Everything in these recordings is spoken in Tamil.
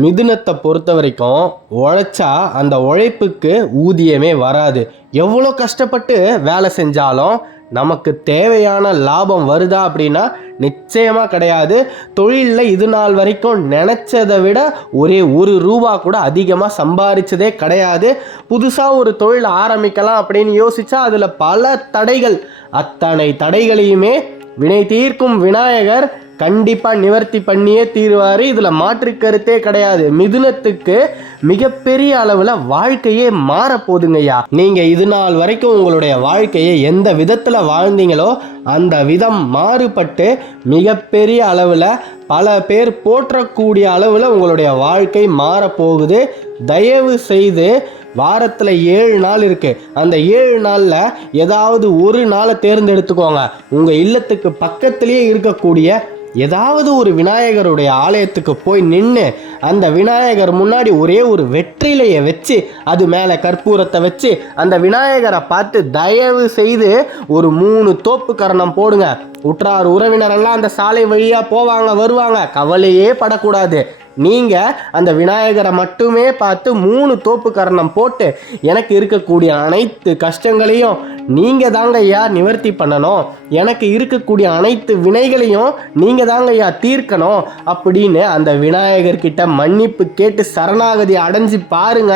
மிதுனத்தை பொறுத்த வரைக்கும் உழைச்சா அந்த உழைப்புக்கு ஊதியமே வராது. எவ்வளோ கஷ்டப்பட்டு வேலை செஞ்சாலும் நமக்கு தேவையான லாபம் வருதா அப்படின்னா நிச்சயமாக கிடையாது. தொழிலில் இது நாள் வரைக்கும் நினச்சதை விட ஒரே ஒரு ரூபா கூட அதிகமாக சம்பாரிச்சதே கிடையாது. புதுசாக ஒரு தொழில் ஆரம்பிக்கலாம் அப்படின்னு யோசிச்சா அதில் பல தடைகள். அத்தனை தடைகளையுமே வினை தீர்க்கும் விநாயகர் கண்டிப்பா நிவர்த்தி பண்ணியே தீருவாரு. இதுல மாற்று கருத்தே கிடையாது. மிதுனத்துக்கு மிகப்பெரிய அளவுல வாழ்க்கையே மாற போதுங்கய்யா நீங்க இது நாள் வரைக்கும் உங்களுடைய வாழ்க்கையை எந்த விதத்துல வாழ்ந்தீங்களோ அந்த விதம் மாறுபட்டு மிகப்பெரிய அளவுல பல பேர் போற்றக்கூடிய அளவுல உங்களுடைய வாழ்க்கை மாறப்போகுது. தயவு செய்து வாரத்தில் ஏழு நாள் இருக்கு. அந்த ஏழு நாளில் ஏதாவது ஒரு நாளை தேர்ந்தெடுத்துக்கோங்க. உங்கள் இல்லத்துக்கு பக்கத்திலேயே இருக்கக்கூடிய ஏதாவது ஒரு விநாயகருடைய ஆலயத்துக்கு போய் நின்று அந்த விநாயகர் முன்னாடி ஒரே ஒரு வெற்றிலையை வச்சு அது மேலே கற்பூரத்தை வச்சு அந்த விநாயகரை பார்த்து தயவு செய்து ஒரு மூணு தோப்பு கரணம் போடுங்க. உற்றார் உறவினரெல்லாம் அந்த சாலை வழியாக போவாங்க வருவாங்க. கவலையே படக்கூடாது. நீங்கள் அந்த விநாயகரை மட்டுமே பார்த்து மூணு தோப்பு கரணம் போட்டு எனக்கு இருக்கக்கூடிய அனைத்து கஷ்டங்களையும் நீங்கள் தாங்க ஐயா நிவர்த்தி பண்ணணும். எனக்கு இருக்கக்கூடிய அனைத்து வினைகளையும் நீங்கள் தாங்க ஐயா தீர்க்கணும் அப்படின்னு அந்த விநாயகர்கிட்ட மன்னிப்பு கேட்டு சரணாகதி அடைஞ்சு பாருங்க.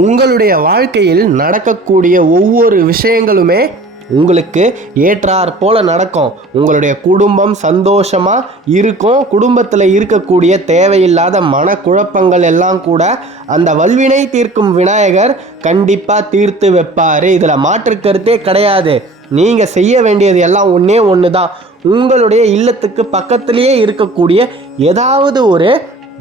உங்களுடைய வாழ்க்கையில் நடக்கக்கூடிய ஒவ்வொரு விஷயங்களுமே உங்களுக்கு ஏற்றாற் போல நடக்கும். உங்களுடைய குடும்பம் சந்தோஷமா இருக்கும். குடும்பத்தில் இருக்கக்கூடிய தேவையில்லாத மனக்குழப்பங்கள் எல்லாம் கூட அந்த வல்வினை தீர்க்கும் விநாயகர் கண்டிப்பாக தீர்த்து வைப்பார். இதில் மாற்று கருத்தே கிடையாது. நீங்கள் செய்ய வேண்டியது எல்லாம் ஒன்றே ஒன்று தான் உங்களுடைய இல்லத்துக்கு பக்கத்திலேயே இருக்கக்கூடிய ஏதாவது ஒரு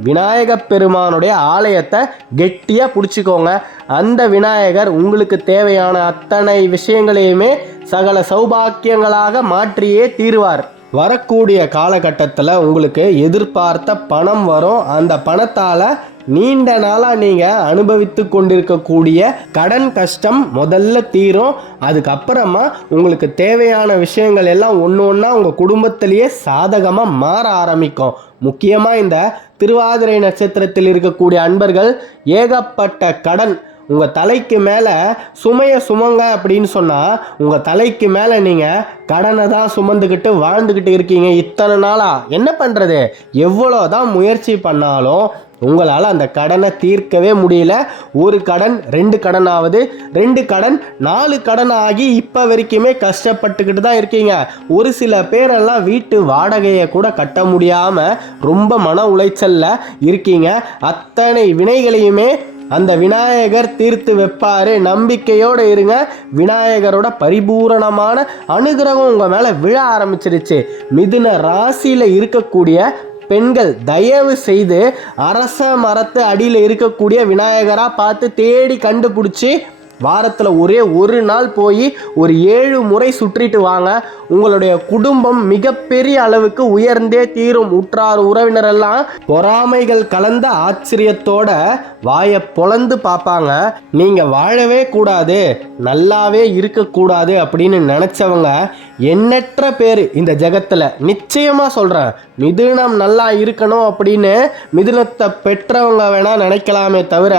விநாயக பெருமானுடைய ஆலயத்தை கெட்டியாக பிடிச்சிக்கோங்க. அந்த விநாயகர் உங்களுக்கு தேவையான அத்தனை விஷயங்களையுமே சகல சௌபாக்கியங்களாக மாற்றியே தீருவார். வரக்கூடிய காலகட்டத்தில் உங்களுக்கு எதிர்பார்த்த பணம் வரும். அந்த பணத்தால் நீண்ட நாளாக நீங்கள் அனுபவித்து கொண்டிருக்கக்கூடிய கடன் கஷ்டம் முதல்ல தீரும். அதுக்கப்புறமா உங்களுக்கு தேவையான விஷயங்கள் எல்லாம் ஒன்று ஒன்றா உங்கள் குடும்பத்திலேயே சாதகமாக மாற ஆரம்பிக்கும். முக்கியமாக இந்த திருவாதிரை நட்சத்திரத்தில் இருக்கக்கூடிய அன்பர்கள் ஏகப்பட்ட கடன் உங்கள் தலைக்கு மேலே சுமையை சுமங்க அப்படின்னு சொன்னால் உங்கள் தலைக்கு மேலே நீங்கள் கடனை தான் சுமந்துக்கிட்டு வாழ்ந்துக்கிட்டு இருக்கீங்க இத்தனை நாளாக என்ன பண்ணுறது எவ்வளோ தான் முயற்சி பண்ணாலும் உங்களால் அந்த கடனை தீர்க்கவே முடியல. ஒரு கடன் ரெண்டு கடன் ஆகுது ரெண்டு கடன் நாலு கடன் ஆகி இப்போ வரைக்குமே கஷ்டப்பட்டுக்கிட்டு தான் இருக்கீங்க. ஒரு சில பேரெல்லாம் வீட்டு வாடகையை கூட கட்ட முடியாமல் ரொம்ப மன உளைச்சலில் இருக்கீங்க. அத்தனை வினைகளையுமே அந்த விநாயகர் தீர்த்து வைப்பாரு. நம்பிக்கையோடு இருங்க. விநாயகரோட பரிபூரணமான அனுகிரகம் உங்கள் மேலே விழ ஆரம்பிச்சிருச்சு. மிதுன ராசியில் இருக்கக்கூடிய பெண்கள் தயவு செய்து அரச மரத்து அடியில் இருக்கக்கூடிய விநாயகராக பார்த்து தேடி கண்டுபிடிச்சி வாரத்தில் ஒரே ஒரு நாள் போய் ஒரு ஏழு முறை சுற்றிட்டு வாங்க. உங்களுடைய குடும்பம் மிகப்பெரிய அளவுக்கு உயர்ந்தே தீரும். உற்றார் உறவினரெல்லாம் பொறாமைகள் கலந்த ஆச்சரியத்தோட வாயை பொழந்து பார்ப்பாங்க. நீங்கள் வாழவே கூடாது நல்லாவே இருக்கக்கூடாது அப்படின்னு நினச்சவங்க எண்ணற்ற பேர் இந்த ஜெகத்தில். நிச்சயமாக சொல்கிறேன் மிதுனம் நல்லா இருக்கணும் அப்படின்னு மிதுனத்தை பெற்றவங்க வேணால் நினைக்கலாமே தவிர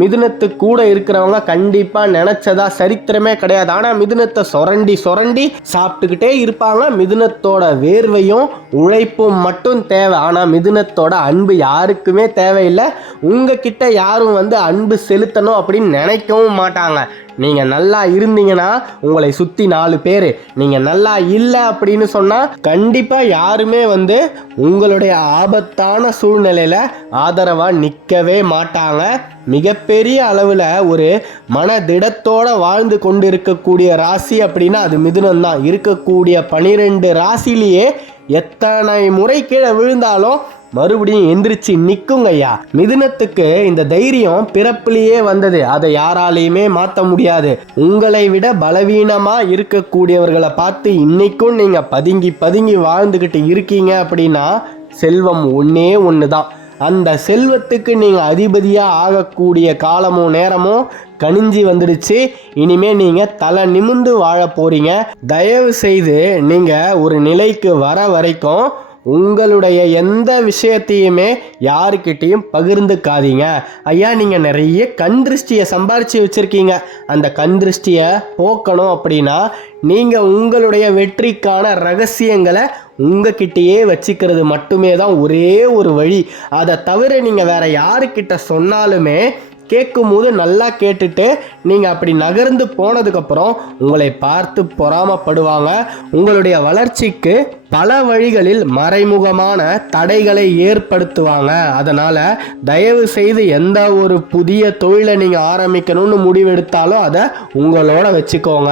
மிதுனத்து கூட இருக்கிறவங்க கண்டிப்பாக நினச்சதா சரித்திரமே கிடையாது. ஆனால் மிதுனத்தை சொரண்டி சொரண்டி சாப்பிட்டுக்கிட்டே இருப்பாங்க. மிதுனத்தோட வேர்வையும் உழைப்பும் மட்டும் தேவை. ஆனால் மிதுனத்தோட அன்பு யாருக்குமே தேவையில்லை. உங்ககிட்ட யாரும் வந்து அன்பு செலுத்தணும் அப்படின்னு நினைக்கவும் மாட்டாங்க. நீங்கள் நல்லா இருந்தீங்கன்னா உங்களை சுற்றி நாலு பேர். நீங்கள் நல்லா இல்லை அப்படின்னு சொன்னால் கண்டிப்பாக யாருமே வந்து உங்களுடைய ஆபத்தான சூழ்நிலையில் ஆதரவாக நிற்கவே மாட்டாங்க. மிகப்பெரிய அளவில் ஒரு மன திடத்தோடு வாழ்ந்து கொண்டு இருக்கக்கூடிய ராசி அப்படின்னா அது மிதுனம் தான் இருக்கக்கூடிய பனிரெண்டு ராசிலேயே எத்தனை முறை கீழே விழுந்தாலும் மறுபடியும் எந்திரிச்சு நிற்குங்க ஐயா மிதுனத்துக்கு இந்த தைரியம் பிறப்பிலேயே வந்தது. அதை யாராலையுமே மாற்ற முடியாது. உங்களை விட பலவீனமா இருக்கக்கூடியவர்களை பார்த்து இன்னைக்கும் நீங்க பதுங்கி பதுங்கி வாழ்ந்துக்கிட்டு இருக்கீங்க அப்படின்னா செல்வம் ஒன்னே ஒன்று தான் அந்த செல்வத்துக்கு நீங்கள் அதிபதியாக ஆகக்கூடிய காலமும் நேரமும் கனிஞ்சி வந்துடுச்சு. இனிமே நீங்கள் தலை நிமிந்து வாழ போகிறீங்க தயவு செய்து நீங்கள் ஒரு நிலைக்கு வர வரைக்கும் உங்களுடைய எந்த விஷயத்தையுமே யாருக்கிட்டேயும் பகிர்ந்துக்காதீங்க. ஐயா நீங்கள் நிறைய கண் திருஷ்டியை சம்பாரித்து வச்சுருக்கீங்க. அந்த கண் திருஷ்டியை போக்கணும் அப்படின்னா நீங்கள் உங்களுடைய வெற்றிக்கான ரகசியங்களை உங்ககிட்டயே வச்சுக்கிறது மட்டுமே தான் ஒரே ஒரு வழி. அதை தவிர நீங்கள் வேற யாருக்கிட்ட சொன்னாலுமே கேட்கும்போது நல்லா கேட்டுட்டு நீங்கள் அப்படி நகர்ந்து போனதுக்கப்புறம் உங்களை பார்த்து பொறாமப்படுவாங்க. உங்களுடைய வளர்ச்சிக்கு பல வழிகளில் மறைமுகமான தடைகளை ஏற்படுத்துவாங்க. அதனால் தயவு செய்து எந்த ஒரு புதிய தொழிலை நீங்கள் ஆரம்பிக்கணும்னு முடிவெடுத்தாலும் அதை உங்களோட வச்சுக்கோங்க.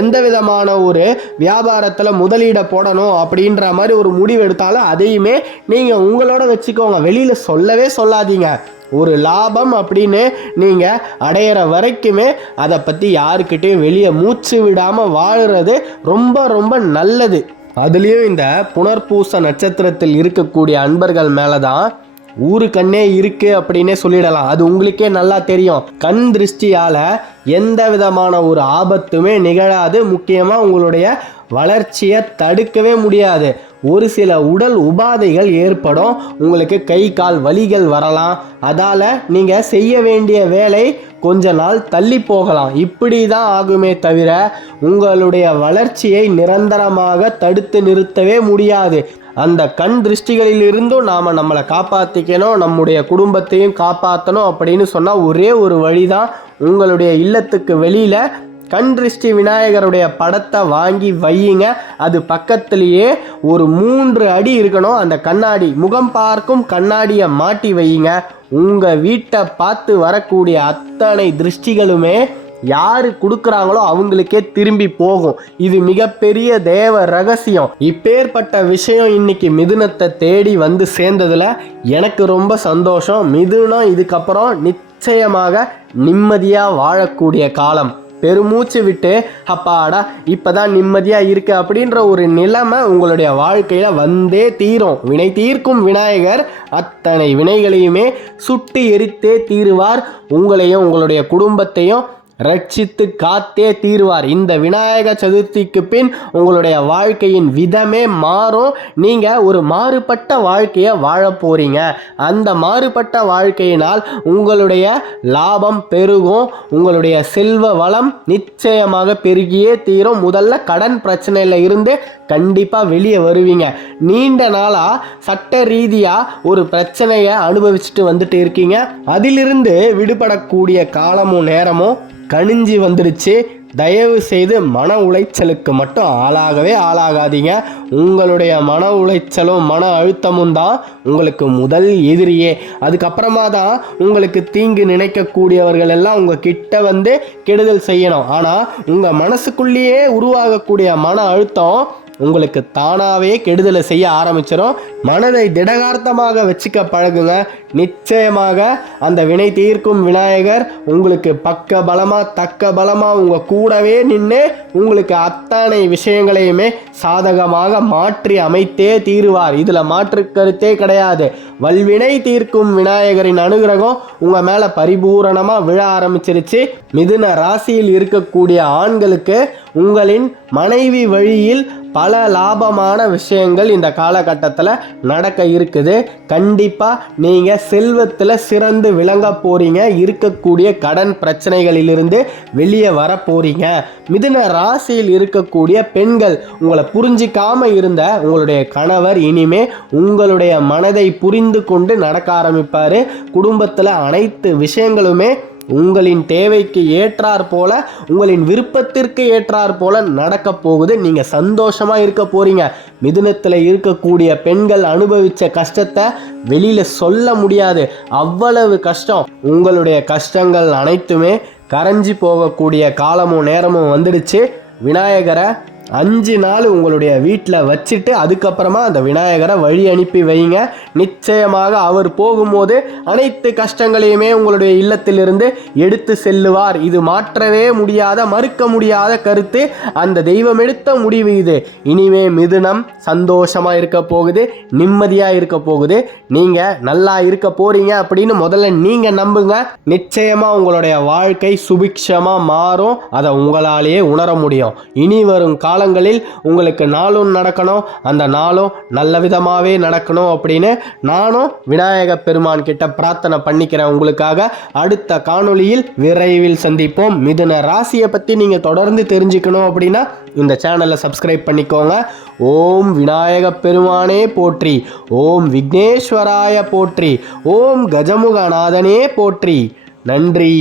எந்த விதமான ஒரு வியாபாரத்தில் முதலீடை போடணும் அப்படின்ற மாதிரி ஒரு முடிவெடுத்தாலும் அதையுமே நீங்கள் உங்களோட வச்சுக்கோங்க. வெளியில் சொல்லவே சொல்லாதீங்க. ஒரு லாபம் அப்படின்னு நீங்கள் அடையிற வரைக்குமே அதை பற்றி யாருக்கிட்டையும் வெளியே மூச்சு விடாமல் வாழ்கிறது ரொம்ப ரொம்ப நல்லது. அதுலேயும் இந்த புனர்பூச நட்சத்திரத்தில் இருக்கக்கூடிய அன்பர்கள் மேலே தான் ஊரு கண்ணே இருக்கு அப்படின்னே சொல்லிடலாம். அது உங்களுக்கே நல்லா தெரியும். கண் திருஷ்டியால் எந்த விதமான ஒரு ஆபத்துமே நிகழாது. முக்கியமாக உங்களுடைய வளர்ச்சியை தடுக்கவே முடியாது. ஒரு சில உடல் உபாதைகள் ஏற்படும். உங்களுக்கு கை கால் வலிகள் வரலாம். அதால் நீங்கள் செய்ய வேண்டிய வேலை கொஞ்ச நாள் தள்ளி போகலாம். இப்படி தான் ஆகுமே தவிர உங்களுடைய வளர்ச்சியை நிரந்தரமாக தடுத்து நிறுத்தவே முடியாது. அந்த கண் திருஷ்டிகளிலிருந்தும் நாம் நம்மளை காப்பாற்றிக்கணும் நம்முடைய குடும்பத்தையும் காப்பாற்றணும் அப்படின்னு சொன்னால் ஒரே ஒரு வழி தான் உங்களுடைய இல்லத்துக்கு வெளியில் கண் திருஷ்டி விநாயகருடைய படத்தை வாங்கி வையுங்க. அது பக்கத்துலேயே ஒரு மூன்று அடி இருக்கணும். அந்த கண்ணாடி முகம் பார்க்கும் கண்ணாடியை மாட்டி வையுங்க. உங்கள் வீட்டை பார்த்து வரக்கூடிய அத்தனை திருஷ்டிகளுமே யாரு கொடுக்குறாங்களோ அவங்களுக்கே திரும்பி போகும். இது மிகப்பெரிய தேவ ரகசியம். இப்பேற்பட்ட விஷயம் இன்னைக்கு மிதுனத்தை தேடி வந்து சேர்ந்ததில் எனக்கு ரொம்ப சந்தோஷம். மிதுனம் இதுக்கப்புறம் நிச்சயமாக நிம்மதியாக வாழக்கூடிய காலம். பெருமூச்சு விட்டு அப்பாடா இப்போதான் நிம்மதியாக இருக்கு அப்படின்ற ஒரு நிலைமை உங்களுடைய வாழ்க்கையில் வந்தே தீரும். வினை தீர்க்கும் விநாயகர் அத்தனை வினைகளையுமே சுட்டு எரித்தே தீருவார். உங்களையும் உங்களுடைய குடும்பத்தையும் ரட்சித்து காத்தே தீர்வார். இந்த விநாயக சதுர்த்திக்கு பின் உங்களுடைய வாழ்க்கையின் விதமே மாறும். நீங்கள் ஒரு மாறுபட்ட வாழ்க்கையை வாழ போறீங்க. அந்த மாறுபட்ட வாழ்க்கையினால் உங்களுடைய லாபம் பெருகும். உங்களுடைய செல்வ வளம் நிச்சயமாக பெருகியே தீரும். முதல்ல கடன் பிரச்சனையில் இருந்து கண்டிப்பாக வெளியே வருவீங்க. நீண்ட நாளாக சட்ட ரீதியாக ஒரு பிரச்சனையை அனுபவிச்சுட்டு வந்துட்டு இருக்கீங்க. அதிலிருந்து விடுபடக்கூடிய காலமும் நேரமும் கணிஞ்சி வந்துடுச்சு தயவு செய்து மன உளைச்சலுக்கு மட்டும் ஆளாகவே ஆளாகாதீங்க. உங்களுடைய மன உளைச்சலும் மன அழுத்தமும் தான் உங்களுக்கு முதல் எதிரியே. அதுக்கப்புறமா தான் உங்களுக்கு தீங்கு நினைக்கக்கூடியவர்கள் எல்லாம் உங்கள் கிட்ட வந்து கெடுதல் செய்யணும். ஆனால் உங்கள் மனசுக்குள்ளேயே உருவாகக்கூடிய மன அழுத்தம் உங்களுக்கு தானாகவே கெடுதலை செய்ய ஆரம்பிச்சிடும் மனதை திடகார்த்தமாக வச்சுக்க பழகுங்க. நிச்சயமாக அந்த வினை தீர்க்கும் விநாயகர் உங்களுக்கு பக்க பலமாக தக்க பலமாக உங்கள் கூடவே நின்று உங்களுக்கு அத்தனை விஷயங்களையுமே சாதகமாக மாற்றி அமைத்தே தீருவார். இதில் மாற்று கருத்தே கிடையாது. வல்வினை தீர்க்கும் விநாயகரின் அனுகிரகம் உங்கள் மேலே பரிபூரணமாக விழ ஆரம்பிச்சிருச்சு. மிதுன ராசியில் இருக்கக்கூடிய ஆண்களுக்கு உங்களின் மனைவி வழியில் பல லாபமான விஷயங்கள் இந்த காலகட்டத்தில் நடக்க இருக்குது. கண்டிப்பாக நீங்கள் செல்வத்தில் சிறந்து விளங்க போகிறீங்க இருக்கக்கூடிய கடன் பிரச்சனைகளிலிருந்து வெளியே வர போகிறீங்க மிதுன ராசியில் இருக்கக்கூடிய பெண்கள் உங்களை புரிஞ்சிக்காமல் இருந்த உங்களுடைய கணவர் இனிமே உங்களுடைய மனதை புரிந்து கொண்டு நடக்க ஆரம்பிப்பார். குடும்பத்தில் அனைத்து விஷயங்களுமே உங்களின் தேவைக்கு ஏற்றார் போல உங்களின் விருப்பத்திற்கு ஏற்றார் போல நடக்க போகுது. நீங்கள் சந்தோஷமாக இருக்க போறீங்க. மிதுனத்தில் இருக்கக்கூடிய பெண்கள் அனுபவித்த கஷ்டத்தை வெளியில் சொல்ல முடியாது. அவ்வளவு கஷ்டம். உங்களுடைய கஷ்டங்கள் அனைத்துமே கரைஞ்சி போகக்கூடிய காலமும் நேரமும் வந்துடுச்சு. விநாயகரை அஞ்சு நாள் உங்களுடைய வீட்டில் வச்சுட்டு அதுக்கப்புறமா அந்த விநாயகரை வழி அனுப்பி வைங்க. நிச்சயமாக அவர் போகும்போது அனைத்து கஷ்டங்களையுமே உங்களுடைய இல்லத்திலிருந்து எடுத்து செல்லுவார். இது மாற்றவே முடியாத மறுக்க முடியாத கருத்து. அந்த தெய்வம் எடுத்த முடிவு இது. இனிமே மிதுனம் சந்தோஷமாக இருக்க போகுது நிம்மதியாக இருக்க போகுது. நீங்கள் நல்லா இருக்க போகிறீங்க அப்படின்னு முதல்ல நீங்கள் நம்புங்க. நிச்சயமாக உங்களுடைய வாழ்க்கை சுபிக்ஷமாக மாறும். அதை உங்களாலேயே உணர முடியும். இனி வரும் கால காலங்களில் உங்களுக்கு நாளும் நடக்கணும் அந்த நாளும் நல்ல விதமாகவே நடக்கணும் அப்படின்னு நானும் விநாயக பெருமான் கிட்ட பிரார்த்தனை பண்ணிக்கிறேன் உங்களுக்காக. அடுத்த காணொளியில் விரைவில் சந்திப்போம். மிதுன ராசியை பற்றி நீங்கள் தொடர்ந்து தெரிஞ்சுக்கணும் அப்படின்னா இந்த சேனலை சப்ஸ்கிரைப் பண்ணிக்கோங்க. ஓம் விநாயக பெருமானே போற்றி. ஓம் விக்னேஸ்வராய போற்றி. ஓம் கஜமுகநாதனே போற்றி. நன்றி.